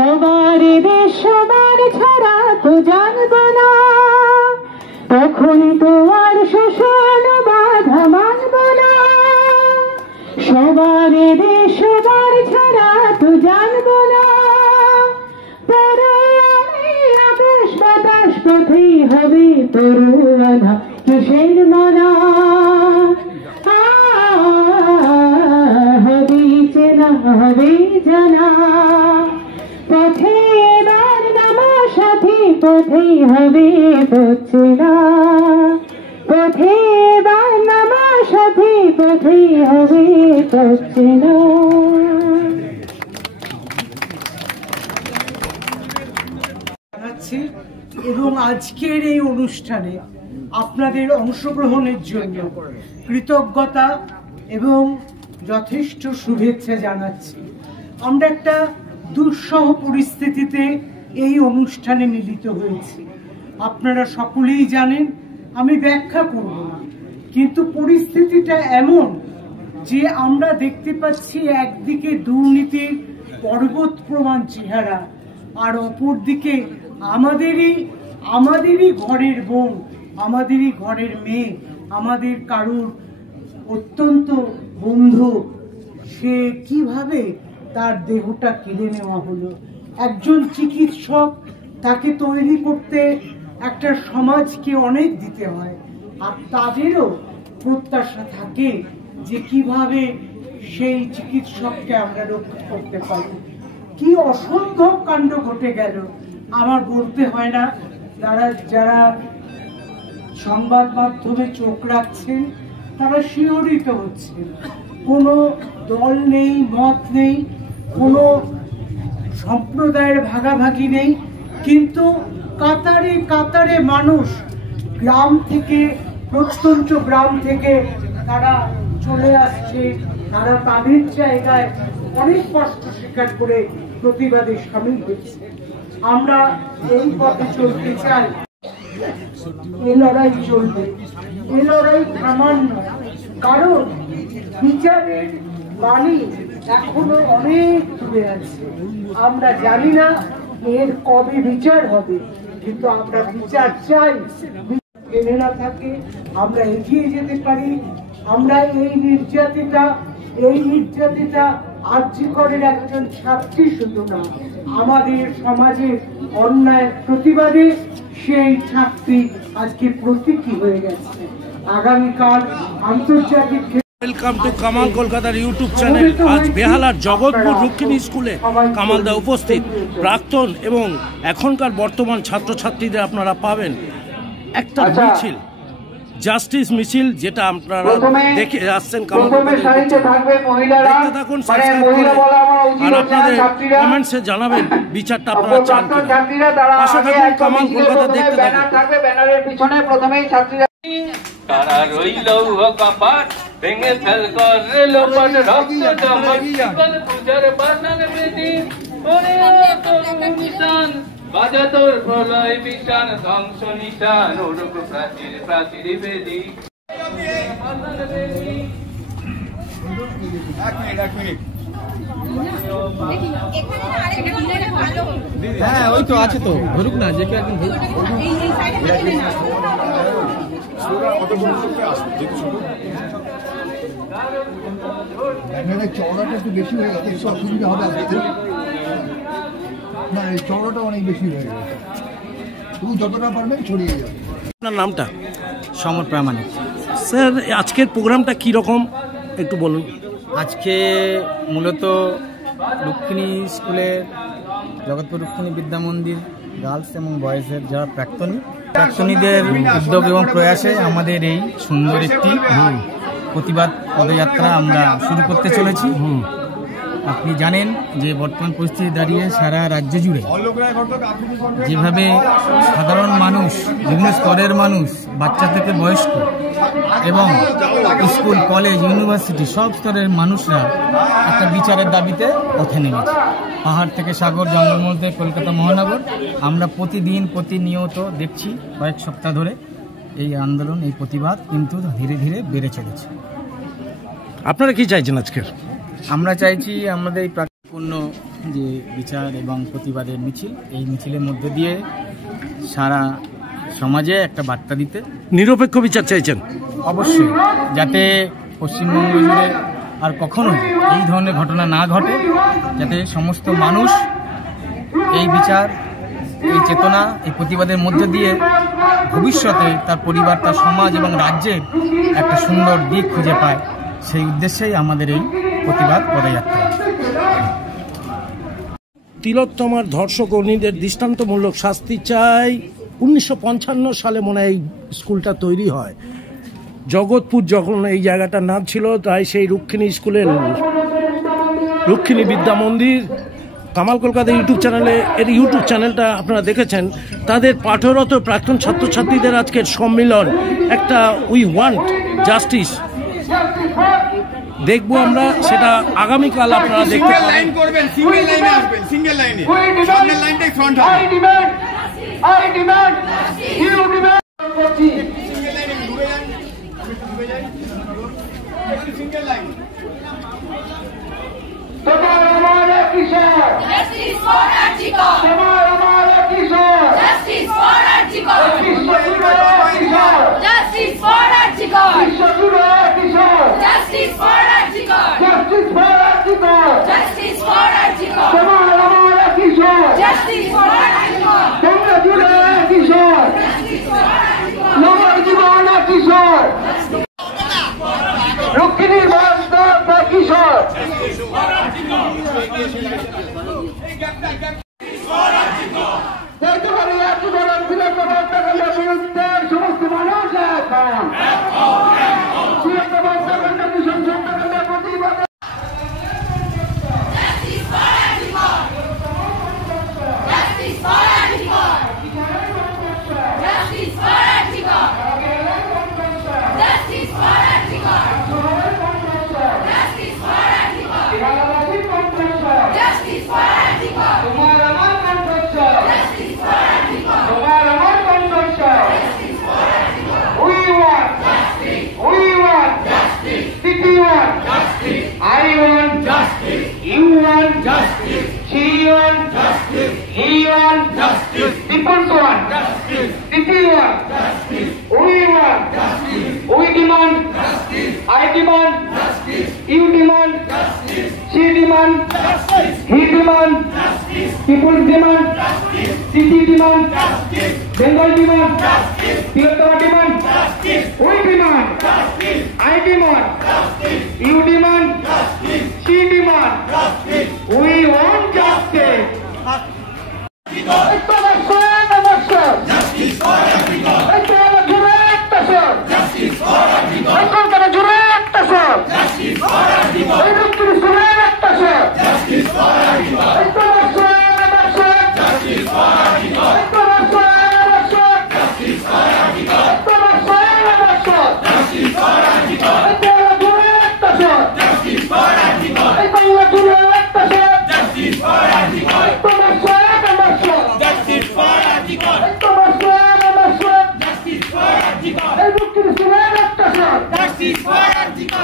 সবার দেশ সবার ছাড়া তো জানবো না, তখন তো আর শোষণ বাধা মানব না। সবার দেশ সবার ছাড়া তো জানবো না, আকাশ বাতাস পথেই হবে তরুণা কিসের মানা। হবে চেনা হবে জানা, পথে এবার নামা সাথী, পথেই হবে পথে না। পথে এবার নামা সাথী, পথেই হবে পথে না। এবং আজকের এই অনুষ্ঠানে আপনাদের অংশগ্রহণের জন্য কৃতজ্ঞতা এবং যথেষ্ট শুভেচ্ছা জানাচ্ছি। আমরা একটা দুঃসহ পরিস্থিতিতে এই অনুষ্ঠানে মিলিত হয়েছি, আপনারা সকলেই জানেন, আমি ব্যাখ্যা করব না। কিন্তু পরিস্থিতিটা এমন যে আমরা দেখতে পাচ্ছি একদিকে দুর্নীতির পর্বত প্রমাণ চেহারা, আর অপরদিকে আমাদেরই ঘরের বোন, আমাদেরই ঘরের মেয়ে, আমাদের কারুর অত্যন্ত বন্ধু, সে কিভাবে তার দেহটা কেড়ে নেওয়া হলো। একজন চিকিৎসক, তাকে তৈরি করতে একটা সমাজকে অনেক দিতে হয়, আর তাদেরও প্রত্যাশা থাকে যে কিভাবে সেই চিকিৎসককে আমরা রক্ষা করতে পারি। কি অসম্ভব কাণ্ড ঘটে গেল, আমার বলতে হয় না। যারা সংবাদ মাধ্যমে চোখ রাখছেন তারা শিহরিত হচ্ছেন। কোনো দল নেই, মত নেই, কোনো সম্প্রদায়ের ভাগাভাগি নেই, কিন্তু কাতারে কাতারে মানুষ গ্রাম থেকে, প্রত্যন্ত গ্রাম থেকে তারা চলে আসছে। তারা তাদের জায়গায় অনেক কষ্ট স্বীকার করে প্রতিবাদে সামিল হচ্ছে। আমরা এই পথে চলতে চাই, এই লড়াই চলবে, এই লড়াই থামার নয়। কারণ বিচারের বাণী এখনো অনেক দূরে আছে। আমরা জানি না এর কবে বিচার হবে, কিন্তু আমরা বিচার চাই। জেনে না থাকে আমরা এগিয়ে যেতে পারি। আমরা এই নির্যাতিতা আর্যিকরের একজন ছাত্রী শুধু না, আমাদের সমাজের অন্যায় প্রতিবাদে সেই ছাত্রী আজকে প্রতীকী হয়ে গেছে। আগামীকাল আন্তর্জাতিক ওয়েলকাম টু কামাল কলকাতার ইউটিউব চ্যানেল। আজ বেহালার জগৎপুর রক্ষিণী স্কুলে কামালদা উপস্থিত। প্রাক্তন এবং এখনকার বর্তমান ছাত্রছাত্রীদের আপনারা পাবেন একটা মিছিল, জাস্টিস মিছিল, যেটা আপনারা দেখে আসছেন। দেখতে থাকুন, সাবস্ক্রাইব করুন, আর আপনাদের কমেন্টসে জানাবেন বিচারটা আপনারা চান কিনা। পাশে থাকুন, কামাল কলকাতা দেখতে থাকুন। ব্যানারের পিছনে প্রথমেই ছাত্রীরা কারা রইল কপাট ভেঙে ফেল করে লোপাট রক্ত জমক জীবন পূজার বানান বেদি ওরে তরুণ নিশান বাজা তোর প্রলয় বিশান ধ্বংস নিশান ওরূপ প্রাচীর প্রাচীর বেদি। হ্যাঁ ওই তো আছে তো, ধরুক না যে কেউ একজন চওড়াটা একটু বেশি হয়ে গেছে, একটু অসুবিধা হবে আসতে। না, এই চওড়াটা অনেক বেশি হয়ে গেছে, তুমি যতটা পারবেন ছড়িয়ে যাবে। আপনার নামটা? সমর প্রামাণিক। স্যার, আজকের প্রোগ্রামটা কী রকম একটু বলুন। আজকে মূলত রক্ষিণী স্কুলের, জগৎপুর রক্ষিণী বিদ্যা মন্দির গার্লস এবং বয়েজের যারা প্রাক্তনীদের উদ্যোগ এবং প্রয়াসে আমাদের এই সুন্দর একটি প্রতিবাদ পদযাত্রা আমরা শুরু করতে চলেছি। আপনি জানেন যে বর্তমান পরিস্থিতি দাঁড়িয়ে সারা রাজ্য জুড়ে যেভাবে সাধারণ মানুষ, বিভিন্ন স্তরের মানুষ, বাচ্চা থেকে বয়স্ক এবং স্কুল, কলেজ, ইউনিভার্সিটি সব স্তরের মানুষরা একটা বিচারের দাবিতে পথে নেমেছে। পাহাড় থেকে সাগর, জঙ্গলমহল থেকে কলকাতা মহানগর, আমরা প্রতিনিয়ত দেখছি কয়েক সপ্তাহ ধরে এই আন্দোলন, এই প্রতিবাদ কিন্তু ধীরে ধীরে বেড়ে চলেছে। আপনারা কি চাইছেন আজকের? আমরা চাইছি আমাদের এই প্রাকৃতিক যে বিচার এবং প্রতিবাদের মিছিল, এই মিছিলের মধ্যে দিয়ে সারা সমাজে একটা বার্তা দিতে। নিরপেক্ষ বিচার চাইছেন? অবশ্যই, যাতে পশ্চিমবঙ্গ জুড়ে আর কখনো এই ধরনের ঘটনা না ঘটে, যাতে সমস্ত মানুষ এই বিচার, এই চেতনা, এই প্রতিবাদের মধ্যে দিয়ে ভবিষ্যতে তার পরিবার, তার সমাজ এবং রাজ্যের একটা সুন্দর দিক খুঁজে পায়, সেই উদ্দেশ্যেই আমাদের এই প্রতিবাদ পদযাত্রা। তিলোত্তমার ধর্ষকর্মীদের দৃষ্টান্তমূলক শাস্তি চাই। 1955 সালে মনে হয় এই স্কুলটা তৈরি হয়। জগৎপুর যখন এই জায়গাটার নাম ছিল, তাই সেই রুক্মিণী স্কুলের রুক্মিণী বিদ্যা মন্দির, কামাল কলকাতা ইউটিউব চ্যানেলটা আপনারা দেখেছেন। তাদের পাঠরত প্রাক্তন ছাত্রছাত্রীদের আজকের সম্মেলন, একটা উই ওয়ান্ট জাস্টিস দেখবো আমরা, সেটা আগামীকাল আপনারা দেখতে পাবেন। সিঙ্গেল লাইনে আসবেন, সিঙ্গেল লাইনে, সামনের লাইনটাই ফ্রন্ট হবে। I demand, you demand. Single লাইনে ডুবে যান, সিঙ্গেল লাইন। তোমার আমার কিশোর, Justice for Archicor. তোমার আমার কিশোর, Justice for Archicor. Kishore, Justice for Archicor. Kishore, Justice for Archicor. justice for Archicor. Justice for Archicor. তোমার আমার কিশোর, Justice for Archicor. তোমরা জুড়ে কিশোর, নবর জীবন কিশোর, রুক্মিণীর বান্দা কিশোর। দেখতে পারি একটু বড় বিরুদ্ধে সমস্ত মানুষ এখন প্রতিবাদ। Justice for Archicor. Justice for Archicor. Justice for Archicor. Justice for Archicor. Justice for Archicor. Justice for Archicor. তোমার আমার কণ্ঠস্বর, Justice for Archicor. তোমার আমার কণ্ঠস্বর। Justice for Archicor. We want, Justice. we want, Justice. City want, Justice. I want, Justice. you want, Justice. she want, Justice. he want, Justice. people want, Justice. city want, Justice. we want, Justice. we demand, Justice. I demand, Justice. you demand, Justice. she demand, Justice. he demand, Justice. people demand, Justice. city demand, Justice. Bengal demand, Justice. Tilottama demand, Justice. we demand, Justice. I demand, Justice. you demand, Justice. she demand, Justice. we want justice. Justice for Archicor. Justice for Archicor. Justice for Archicor. Justice for Archicor. Justice for Archicor. Justice for Archicor. Justice for Archicor. Justice for Archicor. Justice for Archicor. Justice for Archicor. Justice for Archicor.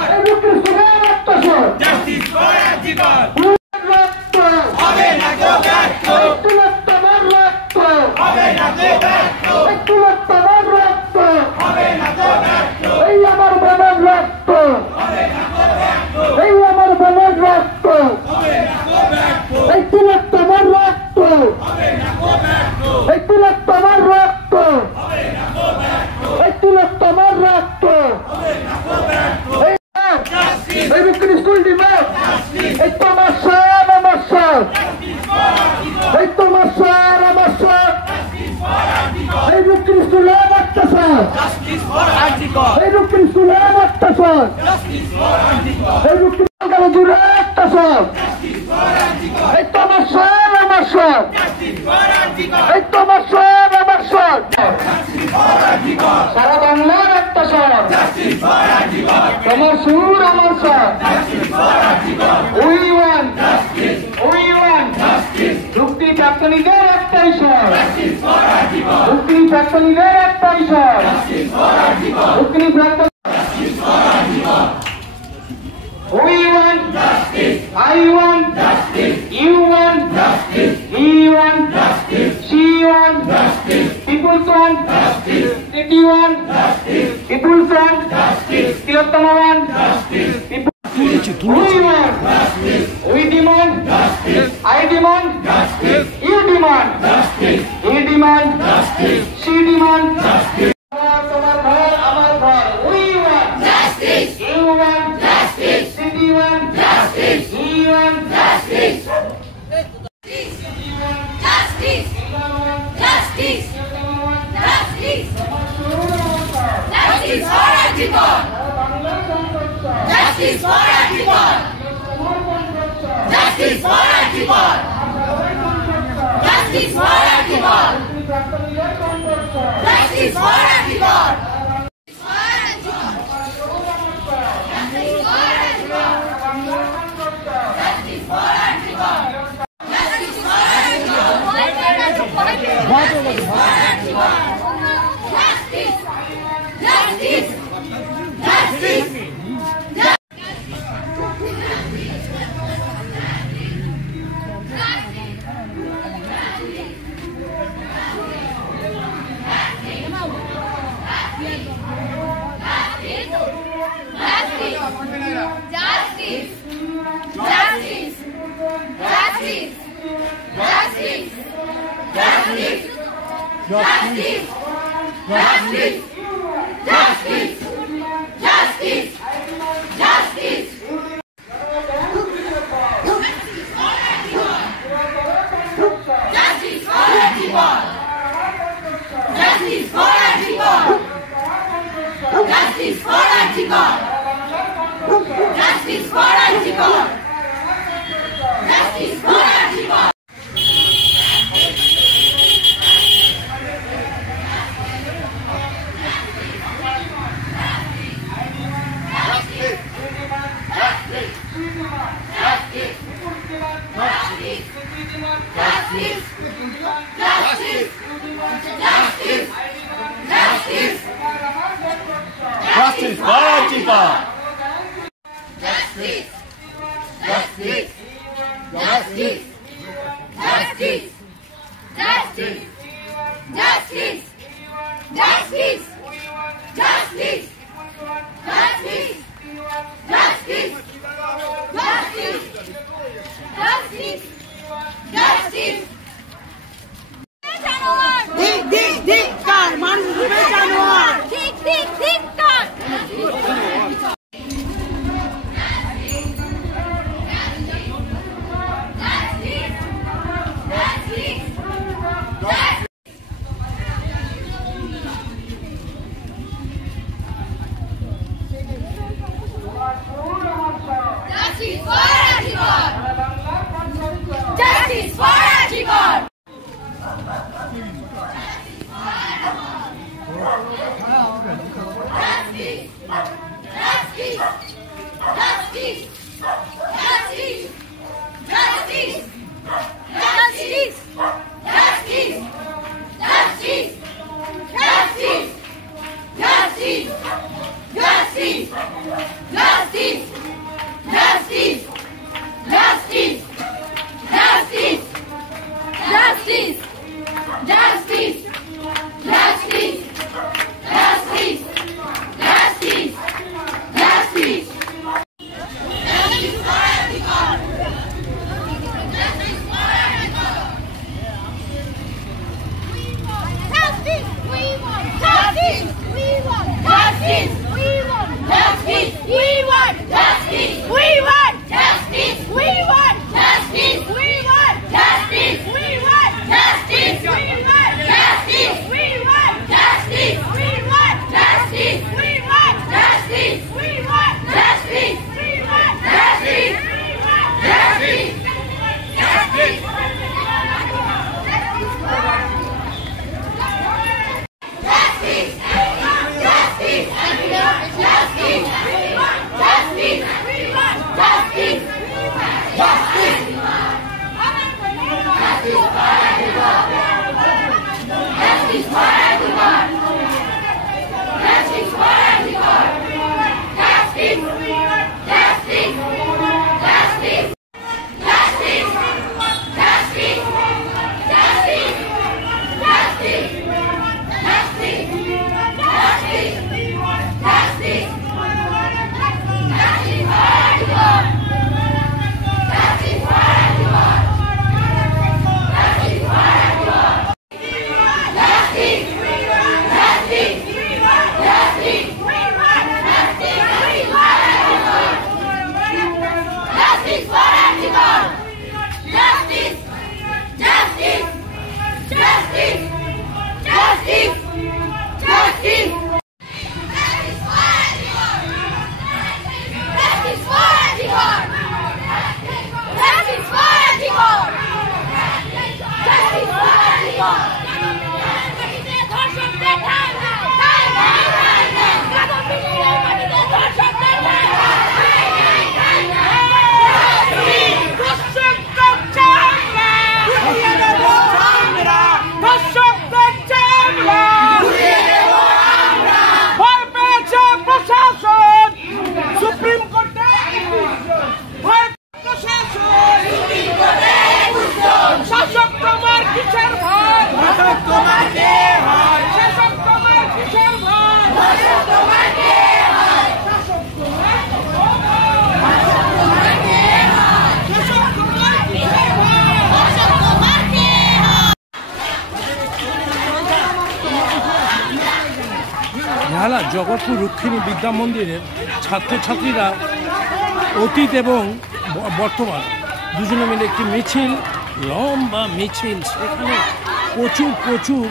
Justice for Archicor. Justice for Archicor. হবে না গো ব্যর্থ, হবে না গো ব্যর্থ, হবে না গো ব্যর্থ, এই আমার বোনের রক্ত, হবে না গো ব্যর্থ, এই আমার বোনের রক্ত, হবে না গো ব্যর্থ, এই তিলোত্তমার রক্ত, হবে না গো ব্যর্থ, এই তিলোত্তমার রক্ত, হবে না গো ব্যর্থ, এই তিলোত্তমার রক্ত, হবে না গো ব্যর্থ। Justice. এই রুক্মিণী স্কুল ডিমান্ড, Justice. এই তোমার সব আমার সব, Justice for Archicor. এই তোমার সব আমার সব, Justice for Archicor. এই রুক্মিণী স্কুলের অত্যাচার, Justice for Archicor. এই রুক্মিণী স্কুলের অত্যাচার, Justice for Archicor. এই রুক্মিণী জুড়ে অত্যাচার, Justice for Archicor. এই তোমার সব আমার সব, Justice for Archicor. এই তোমার সব আমার সব, Justice for Archicor. সারা বাংলার অত্যাচার, Justice for Archicor. তোমার সুর আমার সব, Justice for Archicor. We want, Justice. We want, Justice. Rukmini প্রাক্তনীদের একটাই স্বর, Justice for Archicor. রুক্মিণী প্রাক্তনীদের একটাই স্বর, Justice for Archicor. রুক্মিণী প্রাক্তনী, Justice for Archicor. We want, Justice. I want, Justice. you want, People's one, City one, People's one, Tilottama one, We demand, I demand, you demand, he demand, she demand. তোমার ঘর আমার ঘর, we want justice, you want justice, city want justice, he want justice. Justice! Justice! Justice! Justice for everyone! Justice for everyone! Justice for everyone! Justice for everyone! Justice for everyone! Justice! Justice! Justice! Jagatpur Rukmini বিদ্যা মন্দিরের ছাত্রছাত্রীরা অতীত এবং বর্তমান দুজনে মিলে একটি মিছিল, লম্বা মিছিল, সেখানে প্রচুর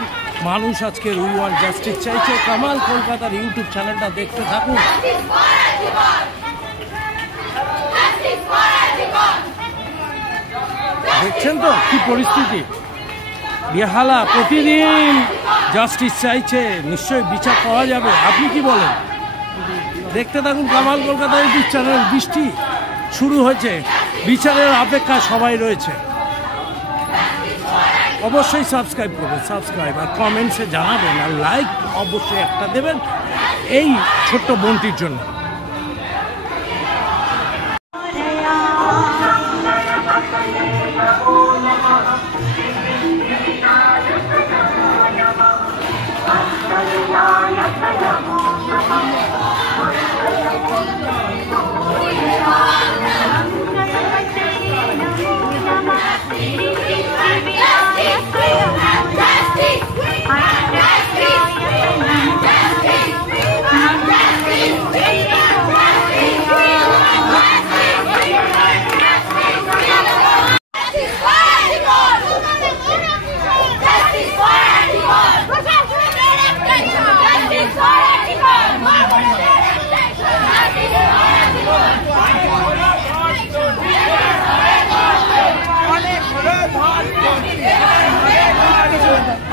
মানুষ আজকে উই ওয়ান্ট জাস্টিস চাইছে। কামাল কলকাতার ইউটিউব চ্যানেলটা দেখতে থাকুন। দেখছেন তো কি পরিস্থিতি, বেহালা প্রতিদিন জাস্টিস চাইছে, নিশ্চয়ই বিচার পাওয়া যাবে। আপনি কি বলেন? দেখতে থাকুন কামাল কলকাতা ইউটিউব চ্যানেল। বৃষ্টি শুরু হয়েছে, বিচারের অপেক্ষা সবাই রয়েছে। অবশ্যই সাবস্ক্রাইব করবেন, সাবস্ক্রাইব আর কমেন্টসে জানাবেন, আর লাইক অবশ্যই একটা দেবেন এই ছোট্ট বোনটির জন্য।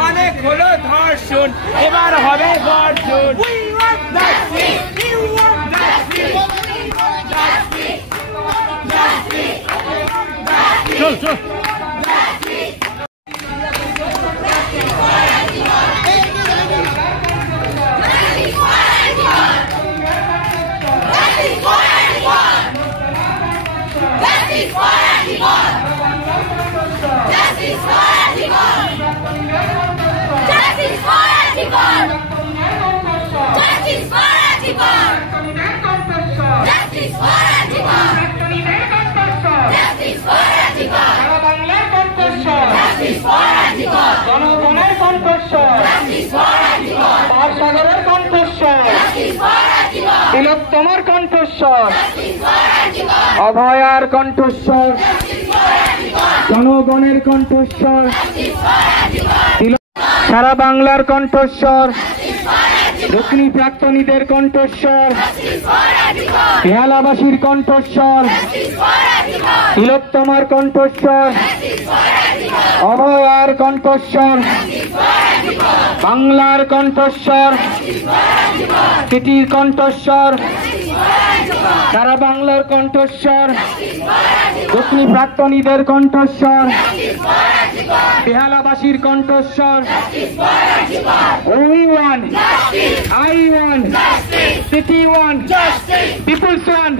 অনেক হলো ধর্ষণ, এবার হবে গর্জন। We want justice, we want justice, justice, justice, চল চল। জনগণের কণ্ঠস্বর, পারসাগরের কণ্ঠস্বর, তিলোত্তমার কণ্ঠস্বর, অভয়ার কণ্ঠস্বর, জনগণের কণ্ঠস্বর, সারা বাংলার কণ্ঠস্বর, দক্ষিণী প্রাক্তনীদের কণ্ঠস্বর, বেহালাবাসীর কণ্ঠস্বর, তিলোত্তমার কণ্ঠস্বর, অভয়ার কণ্ঠস্বর, বাংলার কণ্ঠস্বর, সিটির কণ্ঠস্বর, সারা বাংলার কণ্ঠস্বর, দক্ষিণী প্রাক্তনীদের কণ্ঠস্বর, বেহালাবাসীর কণ্ঠস্বর। We want, I want, city want, people's want.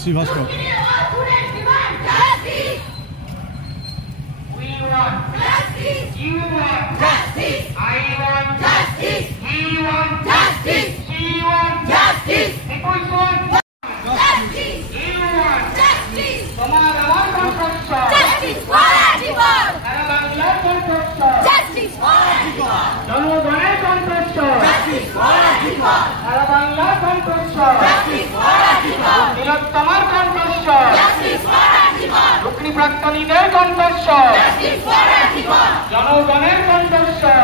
শ্রীভাস্কর। Justice for everyone! বাংলার কণ্ঠস্বর তিলোত্তমার কণ্ঠস্বর রুক্মিণী প্রাক্তনীদের কণ্ঠস্বর জনগণের কণ্ঠস্বর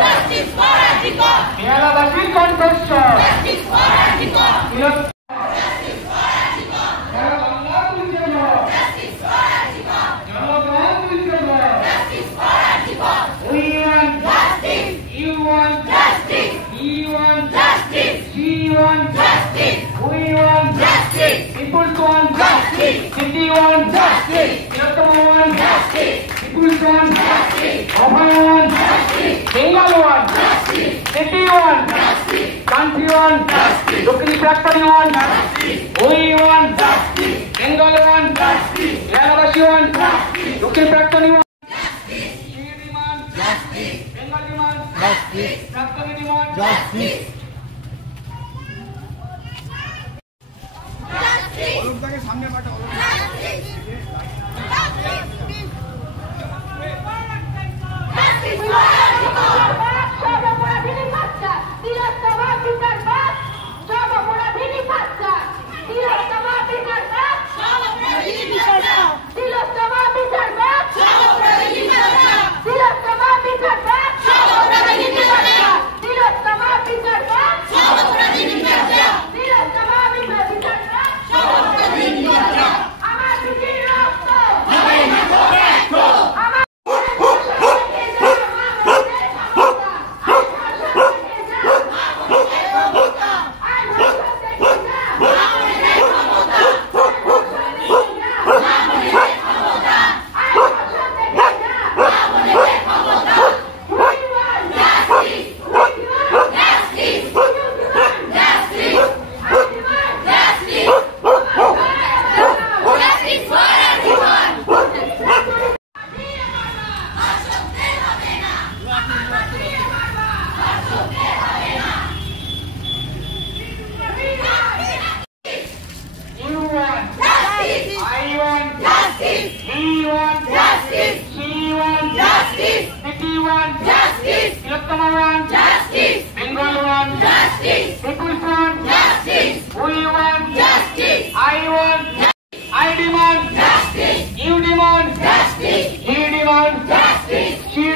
বেহালাবাসীর কণ্ঠস্বর Looking factory one, we one, Bengal one, Yanabashi one, looking factory one, Bengal demand, factory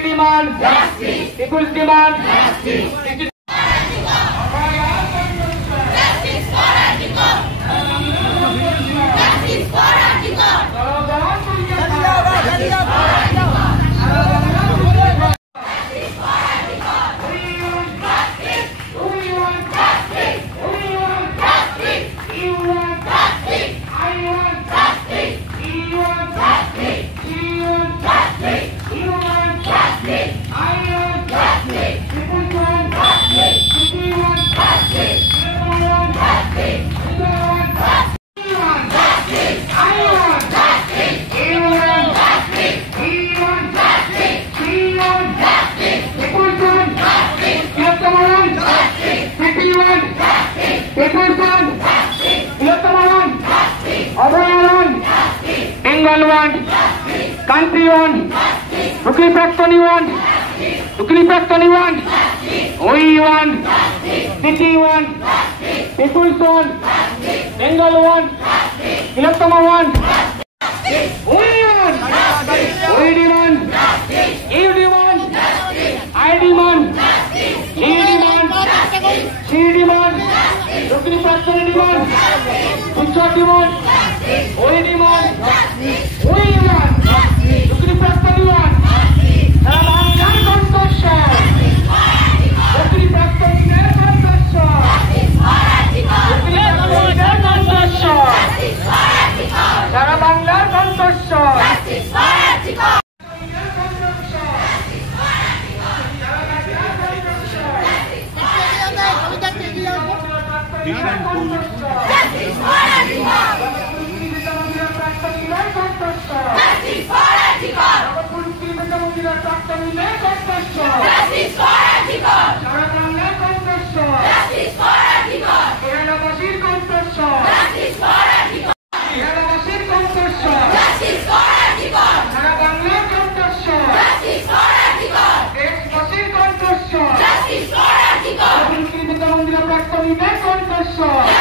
demand, people's demand, Bengal one, country one, Looking factory one, Looking factory one, we one, city one, people's one, Bengal one, Tilottama one, we one, we demand, you demand, I demand, he demand, she demand, Looking factory demand, picture demand, we demand, we want, Looking factory one, Sarangan construction, Looking factory their construction, Looking factory their construction, Sarabanglar construction, Justice for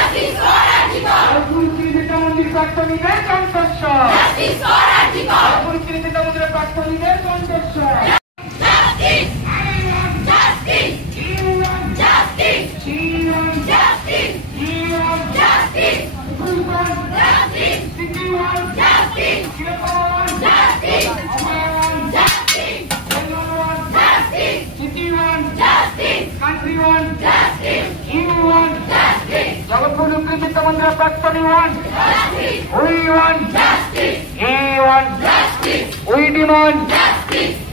প্রাক্তনীদের কণ্ঠস্বর প্রাক্তনীদের কণ্ঠস্বর জগৎগুরু কৃষিত মন্দির প্রাক্তনী want we want he want we demand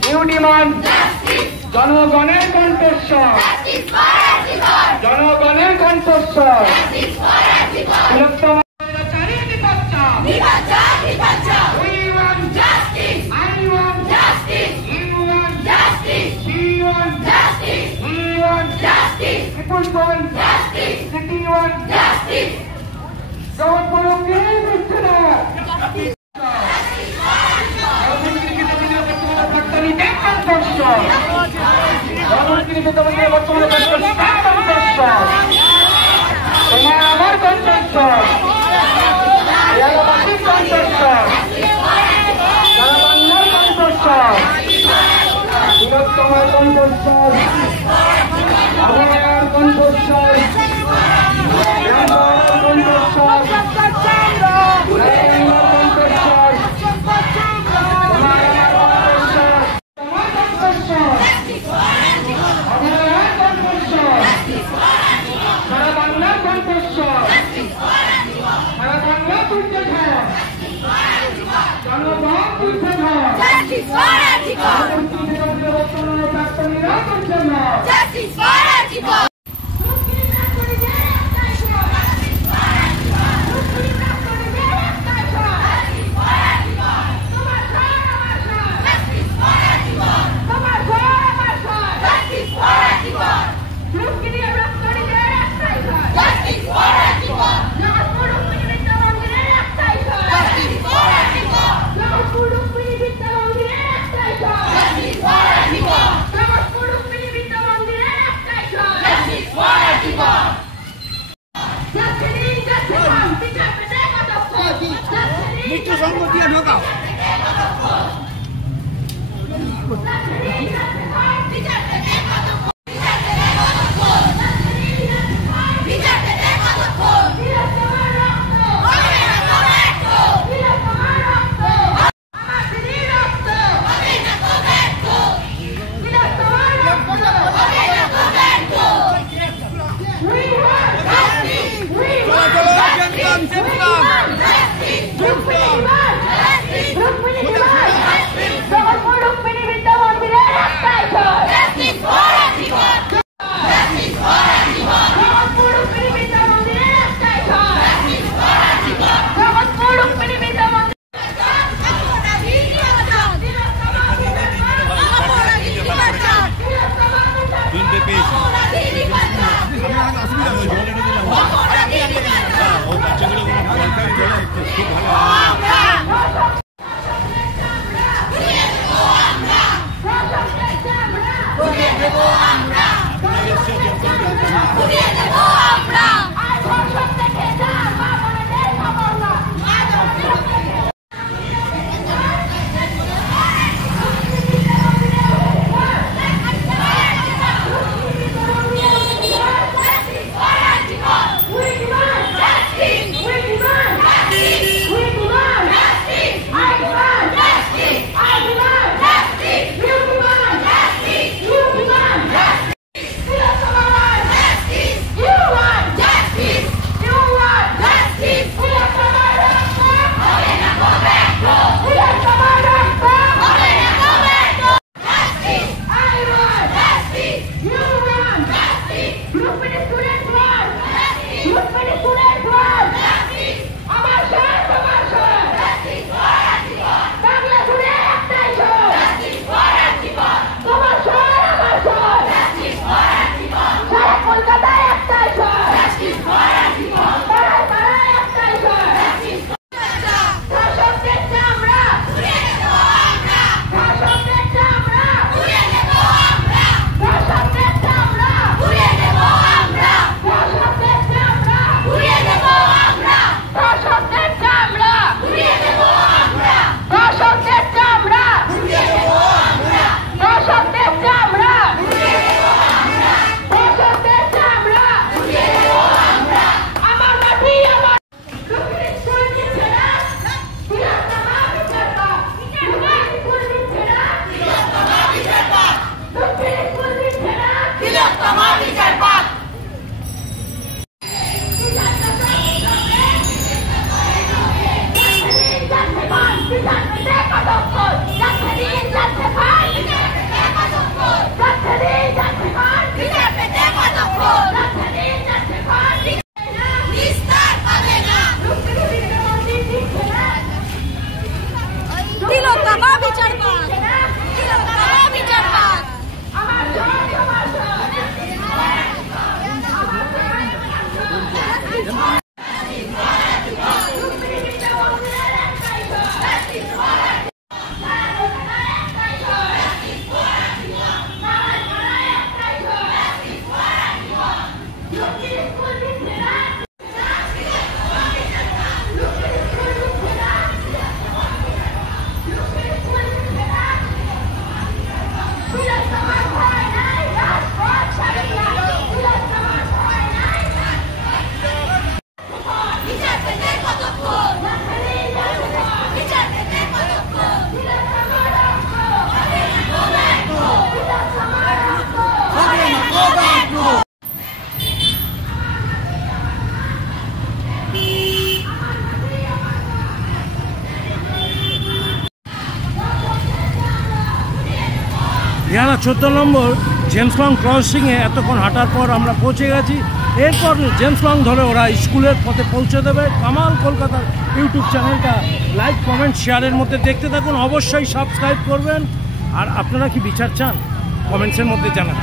you demand জনগণের কণ্ঠস্বর জনগণের কণ্ঠস্বর তোমার আমার কণ্ঠস্বর এলাকাবাসীর কণ্ঠস্বর সারা বাংলার কণ্ঠস্বর বৃহত্তমার কণ্ঠস্বর আমার কণ্ঠস্বর কণ্ঠস্বর মৃত্যু সঙ্গ দিয়ে ঢোকাও রুক্মিণী বিদ্যা মন্দিরের 14 নম্বর জেমস লং ক্রসিংয়ে এতক্ষণ হাঁটার পর আমরা পৌঁছে গেছি। এরপর জেমস লং ধরে ওরা স্কুলের পথে পৌঁছে দেবে। কামাল কলকাতার ইউটিউব চ্যানেলটা লাইক কমেন্ট শেয়ারের মধ্যে দেখতে থাকুন, অবশ্যই সাবস্ক্রাইব করবেন। আর আপনারা কি বিচার চান কমেন্টসের মধ্যে জানান।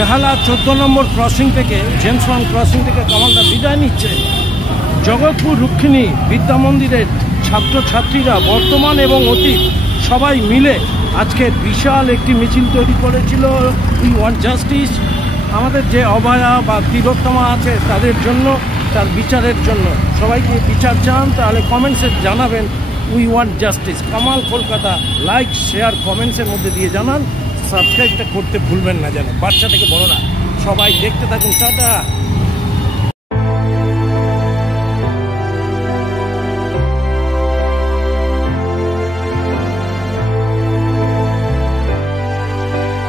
বেহালা 14 নম্বর ক্রসিং থেকে জেমস লং ক্রসিং থেকে কামালদা বিদায় নিচ্ছে। জগৎপুর রুক্মিণী বিদ্যা মন্দিরের ছাত্রছাত্রীরা বর্তমান এবং অতীত সবাই মিলে আজকে বিশাল একটি মিছিল তৈরি করেছিল। উই ওয়ান্ট জাস্টিস, আমাদের যে অভয়া বা তিলোত্তমা আছে তাদের জন্য, তার বিচারের জন্য। সবাইকে বিচার চান তাহলে কমেন্টসে জানাবেন we want justice. Kamal Kolkata like share কমেন্টসের মধ্যে দিয়ে জানান। সাবস্ক্রাইবটা করতে ভুলবেন না যেন, বাচ্চা থেকে বড়রা সবাই দেখতে থাকুন। টাটা।